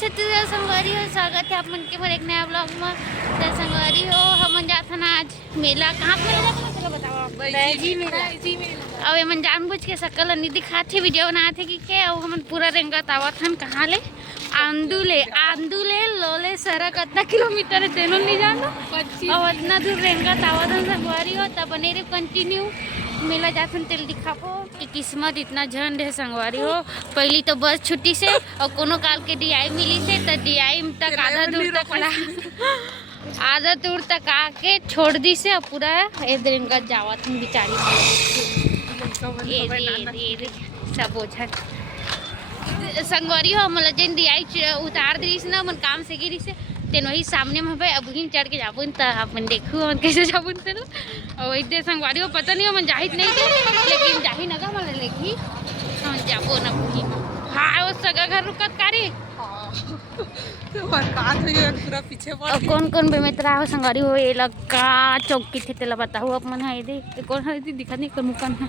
छत्तीसगढ़ संगवारी हो, स्वागत है आप मन के पर एक नया ब्लॉग में। तो संगवारी हो हम जात हन आज मेला। कहाँ पे मेला था चलो बताओ। बैजी मेला। अब ये मन जानबूझ के सकल नहीं दिखाते, वीडियो बनाते कि के अब हम पूरा रेंगत आवत हन। कहाँ ले? आंदूले लोले सरा कितना किलोमीटर है तेनों नहीं जानो। और इतना दूर रेंगत आवत हन संगवारी हो। तब बने रे कंटिन्यू मेला जाथन तेल दिखापो कि किस्मत इतना झंड है संगवारी हो। पहली तो बस छुट्टी से और कोनो काल के डीआई मिली से तो डीआई तक आधा दूर तक आके छोड़ दी से और पूरा रेंगत जावत हन बिचारी सब ओझन संगवारी हो। मतलब जिन डीआई उतार दी ना मन काम से गिरी से तेन वही सामने में अब ही चढ़ के जाबुन त अपन देखू मन कैसे जाबुन तेन और इधर संगवारी हो पता नहीं मन जाहित नहीं थे लेकिन जाही नगा मन लेगी हम जाबो न बुही हां वो सगा घर रुकत कारी पूरा पीछे और कौन बेमित्रा हो संगवारी हो। ये लगा चौकी थे तेला बताओ अपन है दे कौन है दे दिखा नहीं कर मुकन है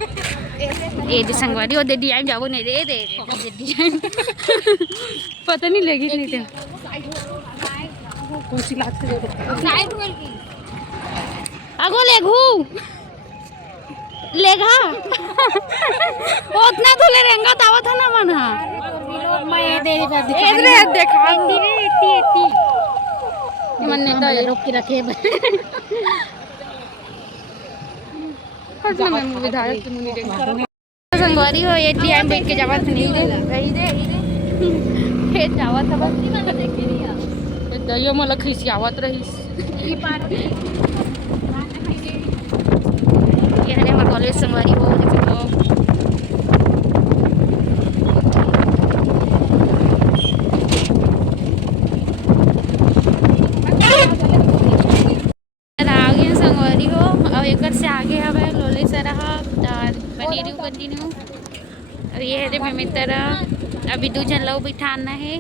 ये दे संगवारी हो दे डीआई जाबो नहीं दे डीआई पता नहीं लगी नहीं थे कोची लात से साइड में की आगो लेगा उतना तो ले रेंगा तावा था ना मन मैं दे इधर देखा रे एटी मन ने तो रोक के रखे आज मैं विधायक मुनि देख संगवारी हो ये टाइम बैठ के जावत नहीं रही दे खेत जावत बस नहीं देखे नहीं दयो मला खिसी आवत रही ये है हमारा कॉलेज संगवारी हो। देखो आगे संगवारी हो और एक से आगे हवे लोले सरा बनी रही कंटिन्यू और ये है रे मित्र अभी दो जन लोग बिठाना है।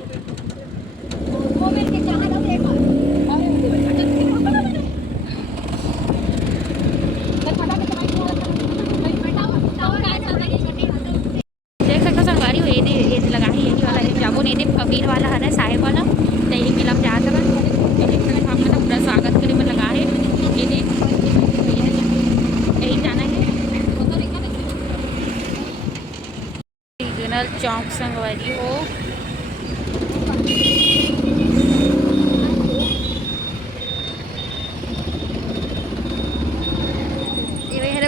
देख सकते संगवारी हो ये लगा ही यही वाला है जाबो नहीं दे कबीर वाला है साहेब वाला यही मिला जा सकता हम पूरा स्वागत करे में लगा है ये दे यही जाना है रीजनल चौक संगवारी हो।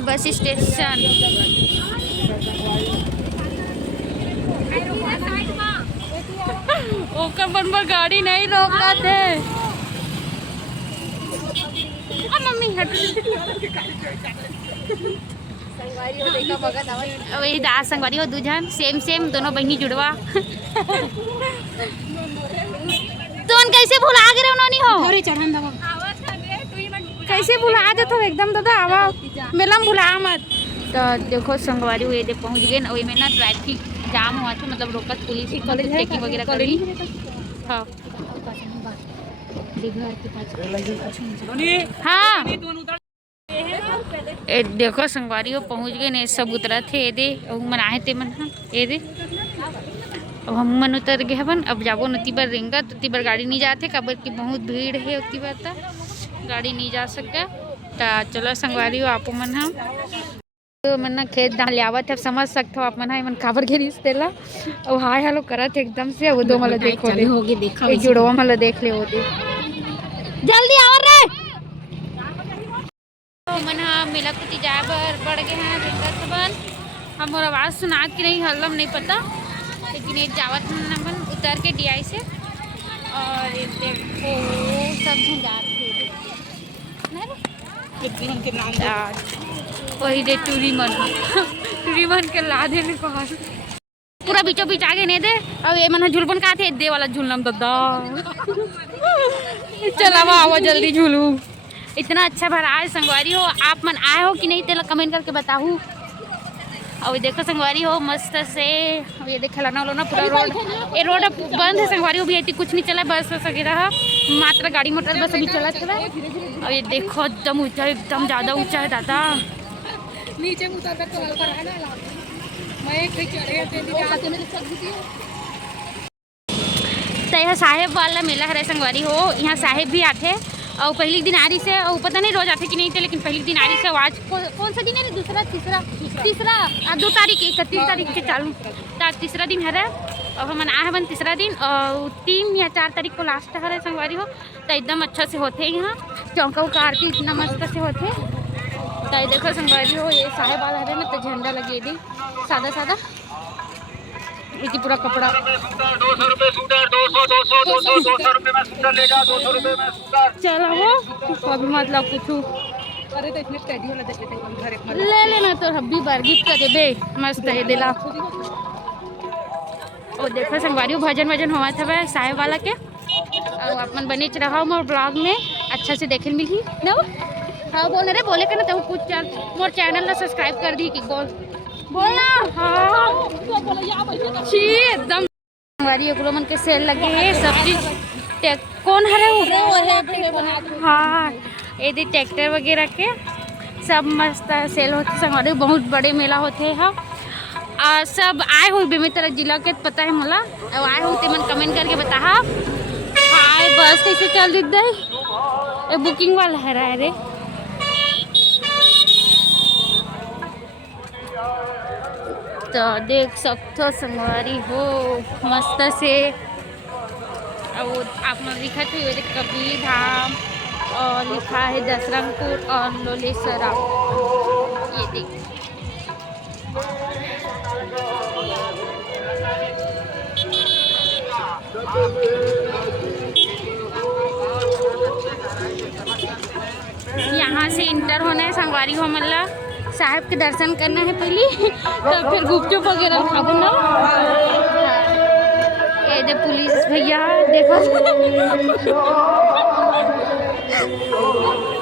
बस स्टेशन ओकर मन पर गाड़ी नहीं रोका थे मम्मी अब ये दास संगवारी हो दूजन सेम दोनों बहनी जुड़वा तो कैसे भुला गए उन्होंने हो कैसे भुला जाते हो एकदम दादा आवा मेला में भुला मत। तो देखो संगवारी हुए दे पहुंच गए वही में ना ट्रैफिक जाम हुआ था मतलब रोकत पुलिस चेकिंग वगैरह करी। हाँ हाँ ए देखो संगवारी हो पहुंच गए ने सब उतरा थे दे मन आए थे मन ये दे अब हम मन उतर गए हवन। अब जाबो नती बार रेंगा तो उती बार गाड़ी नहीं जाते काबर की बहुत भीड़ है उती बार तक गाड़ी नहीं जा सकता। तो चलो संगवारी हो आप मन हम तो मन खेत डाल आवत है समझ सकते हो आप मन मन काबर के रिश्ते ला और हाय हेलो करत एकदम से वो दो मला देखो दे होगे देखा एक जुड़वा मला देख ले वो दे जल्दी आओ रे तो मन मेला कुछ जाए बर बढ़ गए हैं रेंगत बन हम और आवाज़ सुना कि नहीं हल्लम नहीं पता लेकिन ये जावत मन उतर के डीआई से और ये देखो सब जाते वही दे टूरी मन के लादे में कहा पूरा बीचों बीच आगे नहीं दे अब ये मन झुलपन का थे दे वाला झूलम दादा चला आओ जल्दी झूलू इतना अच्छा भरा आज संगवारी हो। आप मन आए हो कि नहीं तेला कमेंट करके बताऊ। और देखो संगवारी हो मस्त से ये देख खिलाना लो ना पूरा रोड ये रोड बंद है संगवारी हो भी ऐसी कुछ नहीं चला बस वगैरह मात्र गाड़ी मोटर बस अभी चला चला। और ये देखो एकदम ऊंचा एकदम ज़्यादा ऊंचा है दादा नीचे उतर तो हल्का है ना मैं चढ़े तो यह साहेब वाला मेला है संगवारी हो। यहाँ साहेब भी आते और पहली दिन आ रही से, और पता नहीं रोज आते कि नहीं थे, लेकिन पहली दिन आ रही से। आज कौन सा दिन है? दूसरा तीसरा 2 तारीख 31 तारीख के चालू, तो आज तीसरा दिन है और हम आए हैं तीसरा दिन, और 3 या 4 तारीख को लास्ट है संगवारी हो। तो एकदम अच्छा से होते यहाँ चौका उका आरती इतना मस्त से होते। तो देखो संगवारी हो, ये साहेब वाला है ना, तो झंडा लगे दी सादा सादा, इसी पूरा कपड़ा 200 रुपए सूटर, 200 रुपए में सूटर लेगा, 200 रुपए में सूटर। चलो वो अभी मतलब कुछ अरे तो इतने स्टडी वाला देख लेते हैं घर एक ले लेना, तो हब्बी बार गिफ्ट कर दे मस्त है दिला। और देखो संगवारी भजन हुआ था साहेब वाला के, और अपन बने रहा मोर ब्लॉग में अच्छा से देखे मिली ना। हाँ बोल रहे बोले के ना, तो कुछ मोर चैनल ला सब्सक्राइब कर दी कि बोलना। हाँ एकदम संगवारी ओकरो मन के सेल लगे है सब चीज। कौन हरे वो? हाँ ये ट्रैक्टर वगैरह के सब मस्त सेल होते संगवारी। बहुत बड़े मेला होते हैं। सब आए हुए बेमेतरा जिला के पता है मोला, और आए होते मन कमेंट करके बता। हाँ बस कैसे चल दिख दे बुकिंग वाला है रहा रे। तो देख सकते हो संगवारी हो मस्त से। और आप लोग लिखा थे कबीर धाम और लिखा है दसरंगपुर और लोलेसरा। ये देख यहाँ से इंटर होना है संगवारी हो, मतलब साहब के दर्शन करना है पहले, तो फिर गुपचुप वगैरह खाबो ना। ये दे पुलिस भैया देखो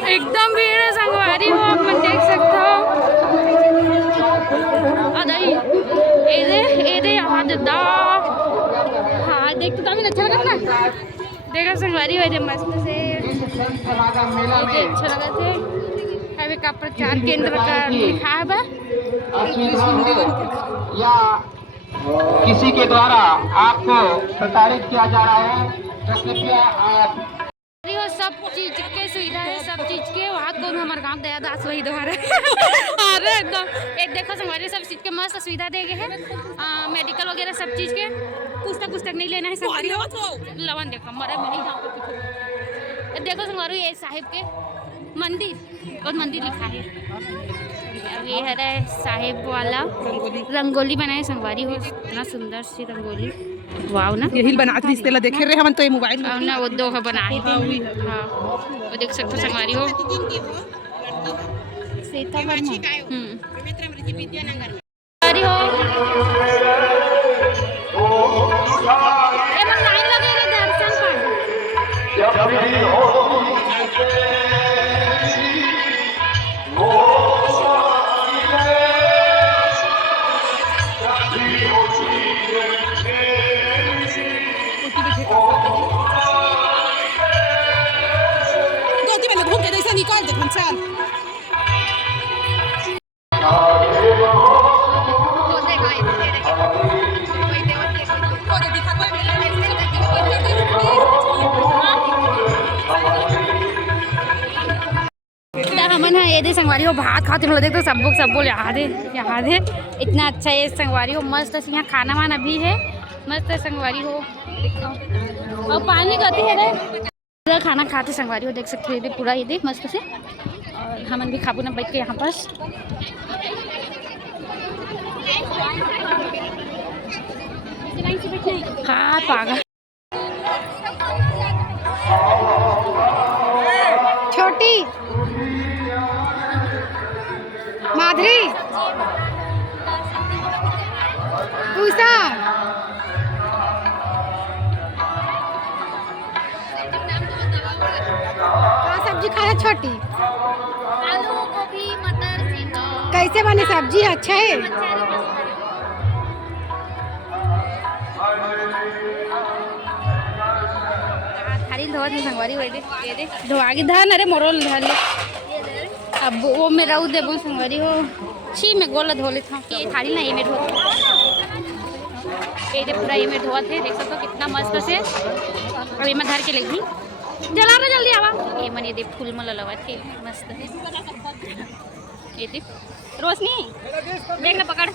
एकदम भीड़ है संगवारी हो, आप मन देख सकते हो। अदाई ये दे यहाँ दादा। हाँ देख तो तभी अच्छा लगा ना, देखो संगवारी हो मस्त से अच्छा लगा थे। अभी का प्रचार केंद्र का लिखा है या किसी के द्वारा आपको प्रताड़ित किया जा रहा है, तो कृपया आप सब चीज के सुविधा है, सब चीज के वहाँ कौन हमारे गाँव दया दास वही द्वारा अरे एकदम एक देखो संगवारी सब चीज के मस्त सुविधा दे गए हैं। मेडिकल वगैरह सब चीज के, पुस्तक नहीं लेना है संगवारी लवन देखो मरे में नहीं जाओ। देखो संगवारी ये साहिब के मंदिर और मंदिर लिखा है। ये है साहिब वाला रंगोली बनाए संगवारी हो, इतना सुंदर सी रंगोली। वाव ना यही बनात रही इसला देखे रहे हम तो ये मोबाइल में ना वो दो है बनाए। हाँ वो देख सकते हो संगवारी हो सीता लाइन लगे दर्शन निकाल दे चल हमन ये दे संगवारी हो भात खाते हो देख तो सब बोल यहाँ दे इतना अच्छा है संगवारी हो। मस्त यहाँ खाना वाना भी है मस्त संगवारी हो। और पानी कहती है रे खाना खाते संगवारी हो देख सकते हैं पूरा ये देख मस्त से। और हमन भी खाबू ना बैठ के यहाँ पर हाँ पागल छोटी माधुरी उषा सब्जी खाना छोटी आलू गोभी मटर कैसे बने सब्जी अच्छा है। थाली धोत में संगवारी हो ये दे धोआगी धन अरे मोरल धर ले अब वो मेरा उ देबो संगवारी हो छी में गोला धो ले था ये थाली ना ये में धो ये दे पूरा ये में धोआ थे देख सकते हो कितना मस्त से। और ये मैं धर के लगी जला रहा जल्दी आवा। ये मन ये दे फूल मला लगा थे मस्त है। ये दे रोशनी देख ना पकड़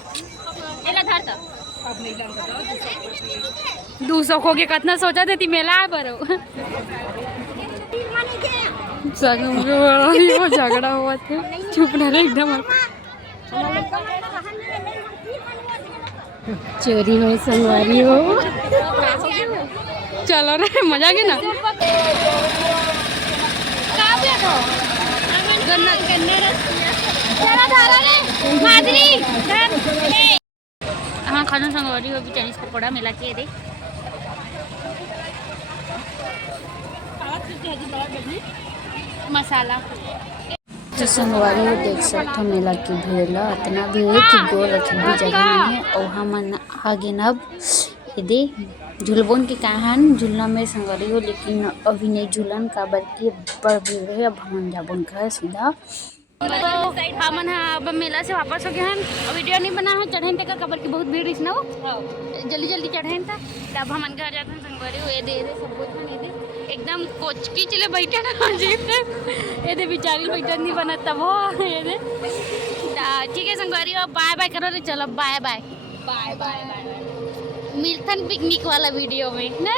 एला धर त 200 खो के कितना सोचा थे मेला है बरो झगड़ा हुआ थे चुप ना रहे एकदम। चोरी हो संगवारी हो। चलो रे मजा के ना हाँ खाना संगवारी हो भी चाइनीज पकौड़ा मिला के दे। मसाला तो संगवारी हो देख सकते हो मेला की भीड़ ला इतना भीड़ है कि गोल रखी भी जगह नहीं है। और हम आगे नब यदि झुलबोन के कहान झूलना में संगवारी हो लेकिन अभी नहीं झूलन का बल्कि बड़ भीड़ है। अब हम जाबोन घर सीधा तो हमन अब मेला से वापस हो गए हैं। वीडियो नहीं बना है चढ़ेन तक कबर की बहुत भीड़ इसना हो जल्दी जल्दी चढ़ेन था तब हमन घर जाते हैं संगवारी हो। ये दे सब कुछ ये दे एकदम कोचकी चले बैठे ना अजीब से ये दे बेचारी बैठन नहीं बना तब हो ये दे ठीक है संगवारी हो बाय बाय करो रे चलो बाय बाय बाय बाय मिलथन पिकनिक वाला वीडियो में ना।